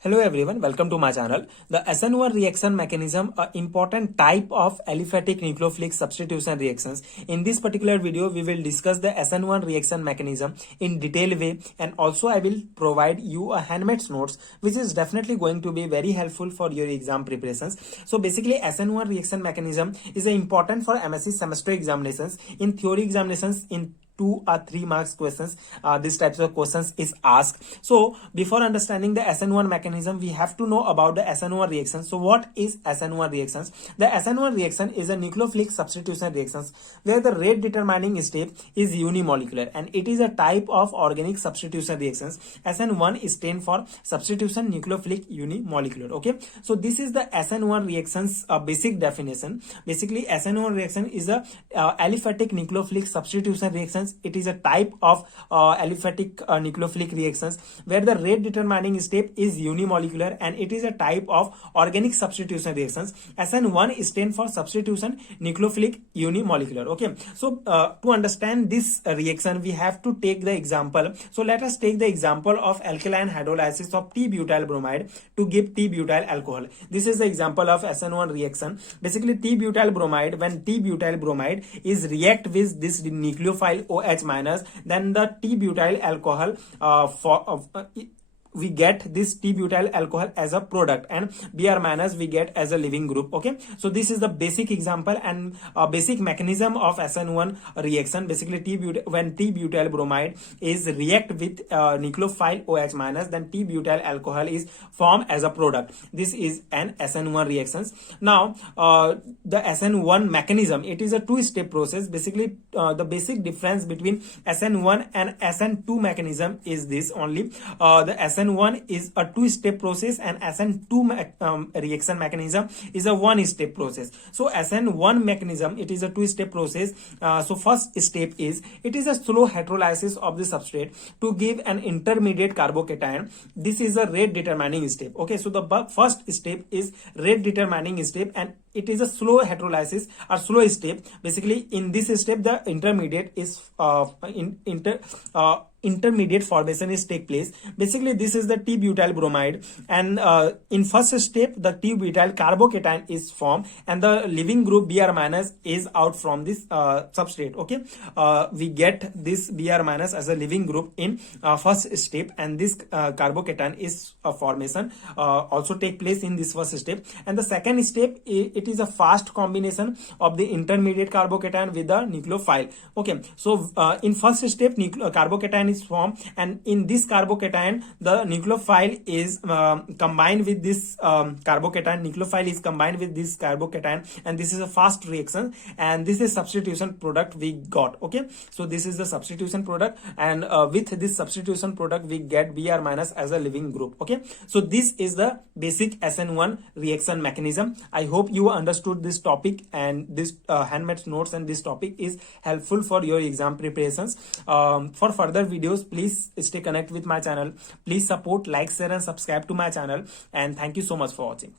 Hello everyone, welcome to my channel. The SN1 reaction mechanism, an important type of aliphatic nucleophilic substitution reactions. In this particular video, we will discuss the SN1 reaction mechanism in detailed way, and also I will provide you a handmade notes which is definitely going to be very helpful for your exam preparations. So basically SN1 reaction mechanism is important for MSc semester examinations. In theory examinations, in 2 or 3 marks questions, these types of questions is asked. So before understanding the SN1 mechanism, we have to know about the SN1 reaction. So what is SN1 reactions? The SN1 reaction is a nucleophilic substitution reactions where the rate determining step is unimolecular, and it is a type of organic substitution reactions. SN1 stands for substitution nucleophilic unimolecular. Okay, so this is the SN1 reactions basic definition. Basically SN1 reaction is a aliphatic nucleophilic substitution reactions. It is a type of aliphatic nucleophilic reactions where the rate determining step is unimolecular, and it is a type of organic substitution reactions. SN1 stands for substitution nucleophilic unimolecular. Okay, so to understand this reaction, we have to take the example. So let us take the example of alkaline hydrolysis of T-butyl bromide to give T-butyl alcohol. This is the example of SN1 reaction. Basically T-butyl bromide, when T-butyl bromide is react with this nucleophile OH minus, then the T-butyl alcohol we get this T-butyl alcohol as a product, and Br minus we get as a living group. Okay, so this is the basic example and basic mechanism of SN1 reaction. Basically when T-butyl bromide is react with nucleophile OH minus, then T-butyl alcohol is formed as a product. This is an SN1 reactions. Now the SN1 mechanism, it is a two-step process. Basically the basic difference between SN1 and SN2 mechanism is this only. The SN1 is a two-step process, and SN2 reaction mechanism is a one-step process. So SN1 mechanism, it is a two-step process. So first step is, it is a slow hydrolysis of the substrate to give an intermediate carbocation. This is a rate determining step. Okay, so the first step is rate determining step, and it is a slow hydrolysis or slow step. Basically in this step the intermediate is intermediate formation is take place. Basically this is the T-butyl bromide, and in first step the T-butyl carbocation is formed, and the living group Br minus is out from this substrate. Okay, we get this Br minus as a living group in first step, and this carbocation is a formation also take place in this first step. And the second step, it is a fast combination of the intermediate carbocation with the nucleophile. Okay, so in first step carbocation is formed, and in this carbocation the nucleophile is combined with this carbocation. Nucleophile is combined with this carbocation, and this is a fast reaction, and this is substitution product we got. Okay, so this is the substitution product, and with this substitution product we get Br minus as a living group. Okay, so this is the basic SN1 reaction mechanism. I hope you understood this topic, and this handmade notes and this topic is helpful for your exam preparations. For further videos, please stay connected with my channel. Please support, like, share and subscribe to my channel, and thank you so much for watching.